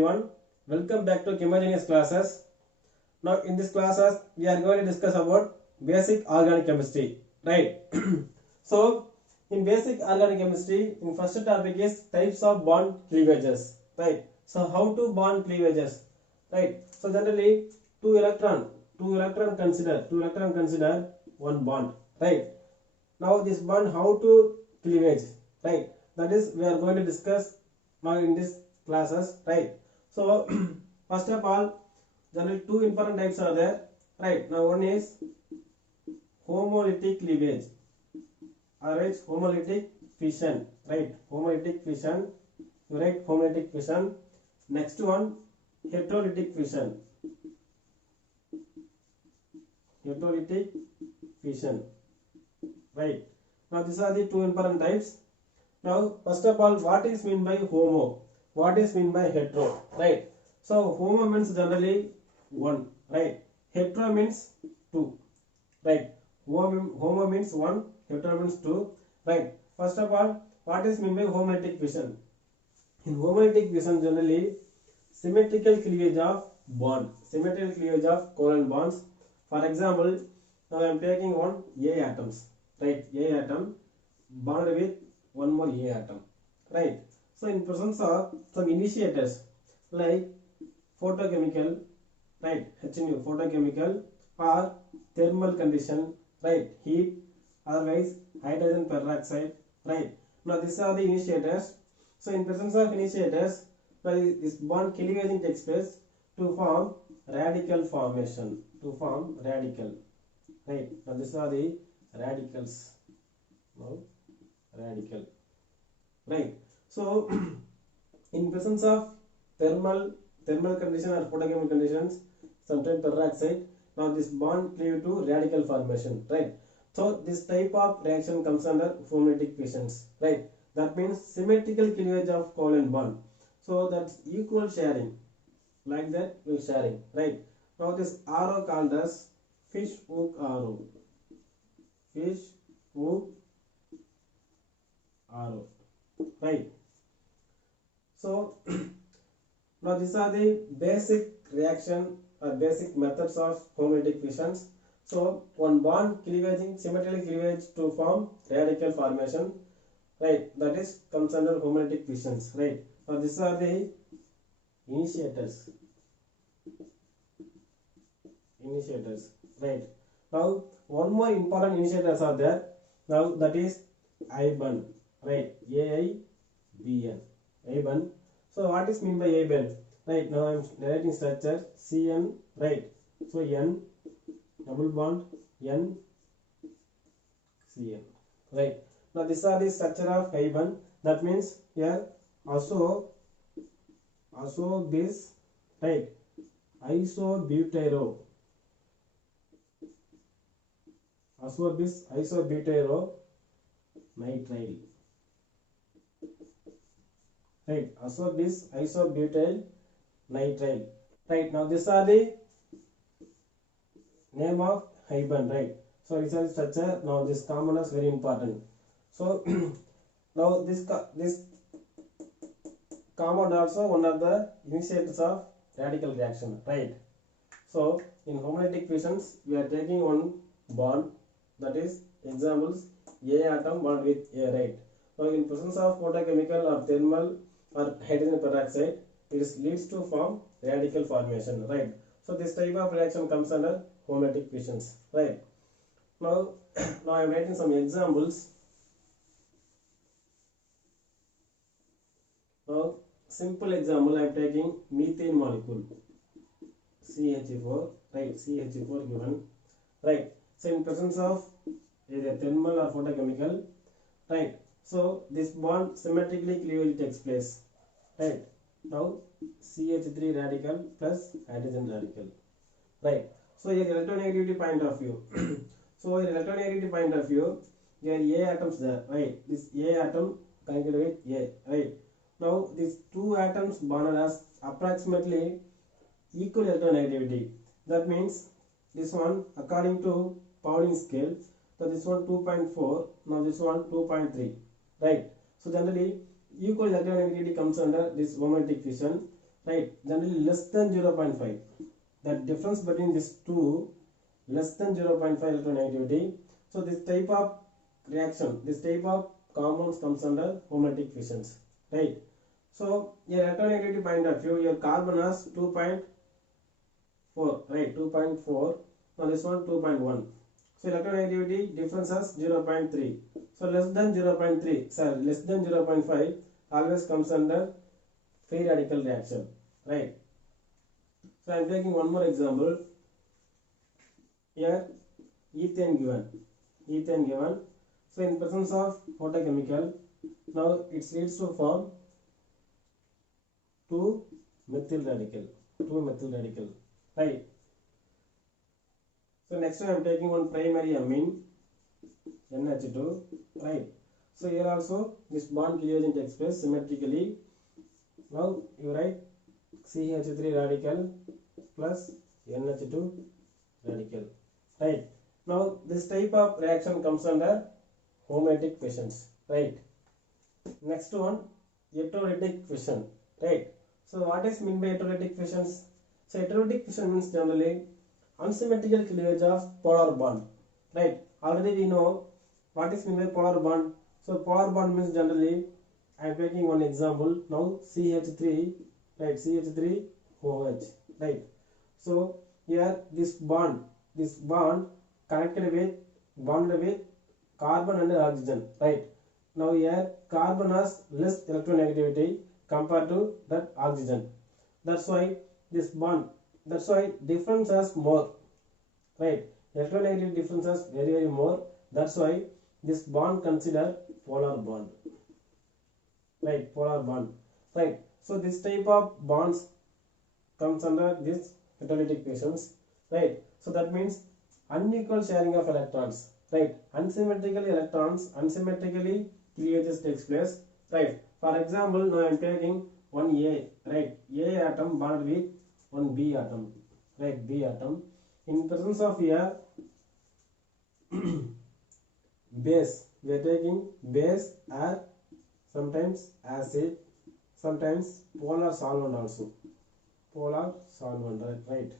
everyone, welcome back to Chemogenius classes. Now in this classes we are going to discuss about basic organic chemistry, right? So in basic organic chemistry, in first topic is types of bond cleavages, right? So how to bond cleavages, right? So generally two electron consider one bond, right? Now this bond how to cleavage, right? That is we are going to discuss now in this classes, right? So first of all, generally two important types are there, right? Now one is homolytic cleavage or else homolytic fission, right? Homolytic fission, you write homolytic fission. Next one, heterolytic fission. Heterolytic fission, right? Now these are the two important types. Now first of all, what is mean by homo? What is mean by hetero, right? So homo means generally one, right? Hetero means two, right? Homo means one, hetero means two, right? First of all, what is mean by homolytic fission? In homolytic fission, generally symmetrical cleavage of bond, symmetrical cleavage of covalent bonds. For example, now I am taking one A atoms, right? A atom bonded with one more A atom, right? So in presence of some initiators like photochemical, right? HNU, photochemical or thermal condition, right? Heat, otherwise hydrogen peroxide, right? Now these are the initiators. So in presence of initiators, this bond cleavage takes place to form radical formation, to form radical, right? Now these are the radicals. Now radical, right? So in presence of thermal condition or photochemical conditions, sometimes peroxide, now this bond cleave to radical formation, right? So this type of reaction comes under homolytic fissions, right? That means symmetrical cleavage of covalent bond. So that's equal sharing, like that we're sharing, right? Now this arrow called as fish hook arrow, fish hook arrow, right? So now these are the basic reaction or basic methods of homolytic fissions. So one bond cleavaging, symmetrical cleavage to form radical formation, right? That is comes under homolytic fissions, right? Now these are the initiators, right? Now one more important initiators are there. Now that is IBAN, right? AIBN, IBAN. So what is mean by IBAN? Right, now I am narrating structure CN, right? So N double bond N CN, right? Now these are the structure of IBAN. That means here bis, right? Isobutyrol, isobutyro nitrile, right? Isobutyl nitrile, right? Now these are the name of IBAN, right? So this is structure. Now this common is very important. So now this compound also one of the initiators of radical reaction, right? So in homolytic fissions we are taking one bond, that is examples A atom bond with A, right? Now in presence of photochemical or thermal or hydrogen peroxide, it leads to form radical formation, right? So this type of reaction comes under homolytic fissions, right? Now I am writing some examples. Now simple example, I am taking methane molecule CH4, right? CH4 given, right? So in presence of either thermal or photochemical, right? So this bond symmetrically cleavage takes place, right? Now CH3 radical plus hydrogen radical, right? So here electronegativity point of view. So in electronegativity point of view, here A atoms there, right? This A atom connected with A, right? Now these two atoms bonded as approximately equal electronegativity. That means this one according to Pauling scale, so this one 2.4, now this one 2.3, right? So generally equal electronegativity comes under this homolytic fission. right? Generally less than 0.5. The difference between these two, less than 0.5 electronegativity. So this type of reaction, this type of compounds comes under homolytic fissions, right? So your electronegativity point of view, your carbon has 2.4, right? 2.4. Now this one 2.1. So electronegativity difference is 0.3. So less than 0.3, sorry, less than 0.5 always comes under free radical reaction, right? So I am taking one more example. Here ethane given. So in presence of photochemical, now it leads to form 2 methyl radical, right? So next I am taking one primary amine, NH2, right? So here also this bond cleavage takes place symmetrically. Now you write CH3 radical plus NH2 radical, right? Now this type of reaction comes under homolytic fissions, right? Next one, heterolytic fission, right? So what is meant by heterolytic fissions? So heterolytic fission means generally unsymmetrical cleavage of polar bond, right? Already we know what is meant by polar bond. So polar bond means generally, I am taking one example now, CH3, right? CH3 OH, right? So here this bond bonded with carbon and oxygen, right? Now here carbon has less electronegativity compared to that oxygen. That's why difference is more, right? Electronegativity difference is very more. That's why this bond considered polar bond, right? Polar bond, right? So this type of bonds comes under this heterolytic fissions, right? So that means unequal sharing of electrons, right? Unsymmetrically cleavages takes place, right? For example, now I am taking one A, right? A atom bonded with one B atom, right? B atom. In presence of here base, we are taking base or sometimes acid, sometimes polar solvent also. Polar solvent, right?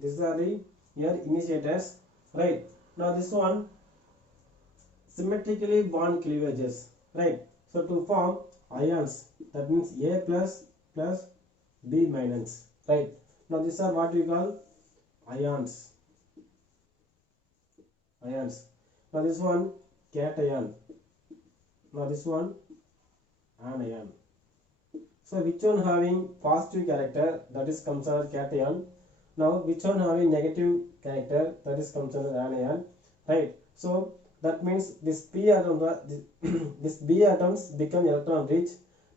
These are the here initiators, right? Now this one symmetrically bond cleavages, right? So to form ions, that means A plus B minus, right? Now these are what we call ions. Now this one cation. Now this one anion. So which one having positive character, that is comes under cation. Now which one having negative character, that is comes under anion, right? So that means this p atom this B atoms become electron rich.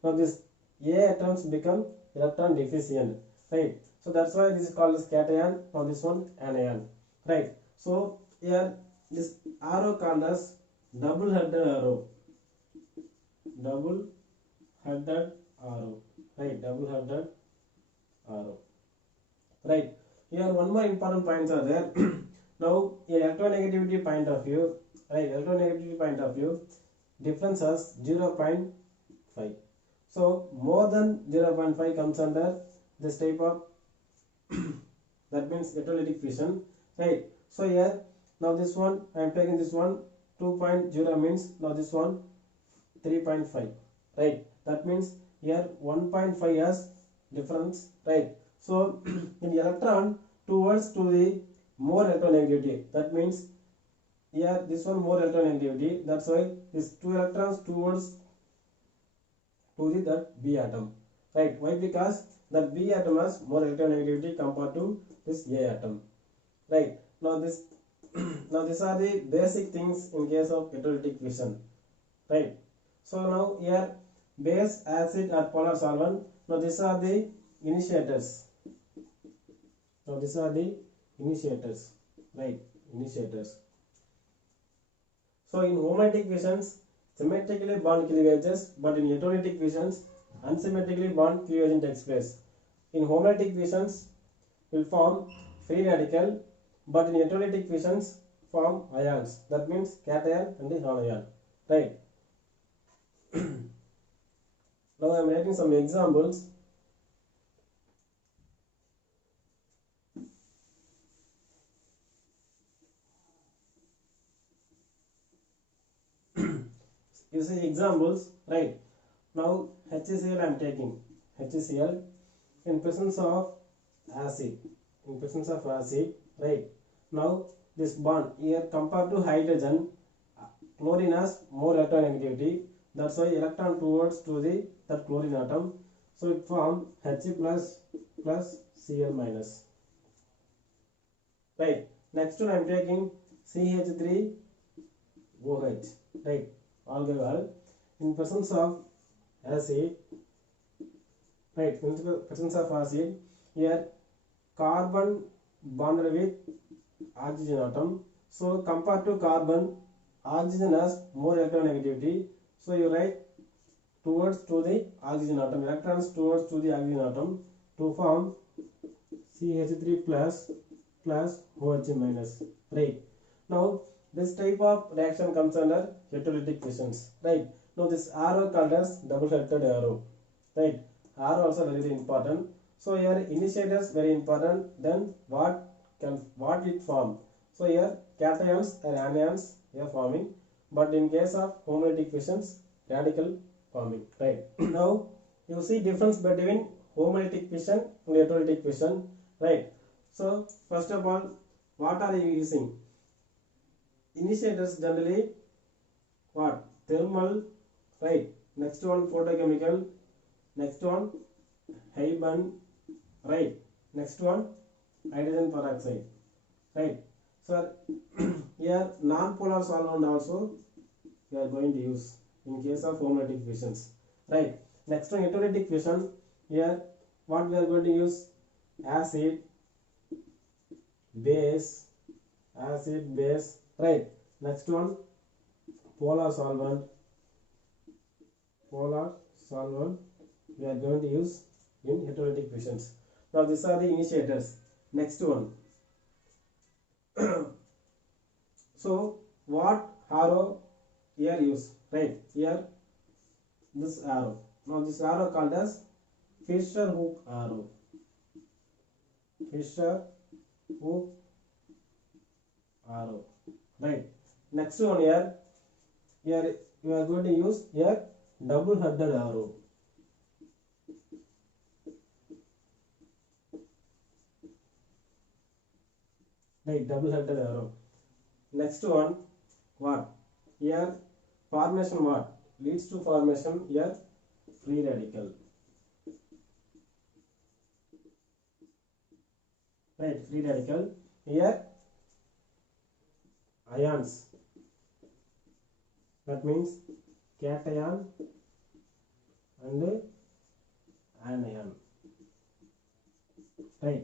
Now this A atoms become electron deficient, right? So that's why this is called as cation. Now this one anion, right? So here this arrow called as double headed arrow, right? Double headed arrow, right? Here one more important points are there. Now in electronegativity point of view, right? Electronegativity point of view, difference is 0.5. So more than 0.5 comes under this type of that means electrolytic fission, right? So here now this one I am taking this one 2.0 means now this one 3.5, right? That means here 1.5 has difference, right? So in the electron towards to the more electronegativity, that means here this one more electronegativity, that's why this 2 electrons towards to the that B atom, right? Why? Because that B atom has more electronegativity compared to this A atom, right? Now this now these are the basic things in case of heterolytic fission, right? So now here base, acid or polar solvent. Now these are the initiators. Right? Initiators. So in homolytic fissions, symmetrically bond cleavages, but in heterolytic fissions, unsymmetrically bond cleavage takes place. In homolytic fissions, will form free radical, but in heterolytic fissions, form ions. That means cation and the anion. Right? Now I am writing some examples. you see examples, right? Now HCl I am taking HCl in presence of acid, right? Now this bond here compared to hydrogen, chlorine has more electronegativity. That's why electron towards to the that chlorine atom. So it forms He plus Cl minus. Right. Next one I am taking CH3OH. Right. Alcohol in presence of acid. Right. In presence of acid, here carbon bonded with oxygen atom. So compared to carbon, oxygen has more electronegativity. So you write towards to the oxygen atom, electrons towards to the oxygen atom to form CH3 plus OH minus. Right. Now this type of reaction comes under electrolytic fissions. Right. Now this arrow called as double-headed arrow. Right. Arrow also very important. So here initiators very important. Then what it form? So here cations or anions are forming, but in case of homolytic fissions, radical forming. Right. Now you see difference between homolytic fission and electrolytic fission. Right. So first of all, what are you using? Initiators generally what? Thermal. Right. Next one photochemical. Next one Heimann. Right. Next one hydrogen peroxide. Right. So here non-polar solvent also we are going to use in case of homolytic fissions. Right. Next one electrolytic fission. Here what we are going to use? Acid, base. Right. Next one polar solvent. We are going to use in electrolytic fissions. Now these are the initiators. Next one. So what arrow here use? Right. Here this arrow. Now this arrow called as Fisher hook arrow. Right. Next one here we are going to use here double-headed arrow. Right, double-headed arrow. Next one, what? Here formation what? Leads to formation here free radical. Right, free radical. Here ions. That means cation and anion. Right.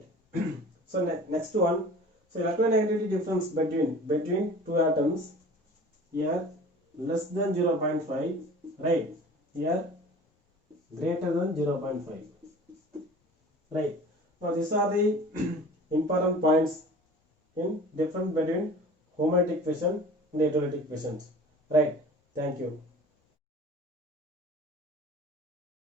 So next one. So electronegativity difference between two atoms here less than 0.5, right? Here greater than 0.5, right? Now these are the important points in difference between homolytic fission and electrolytic fissions, right? Thank you.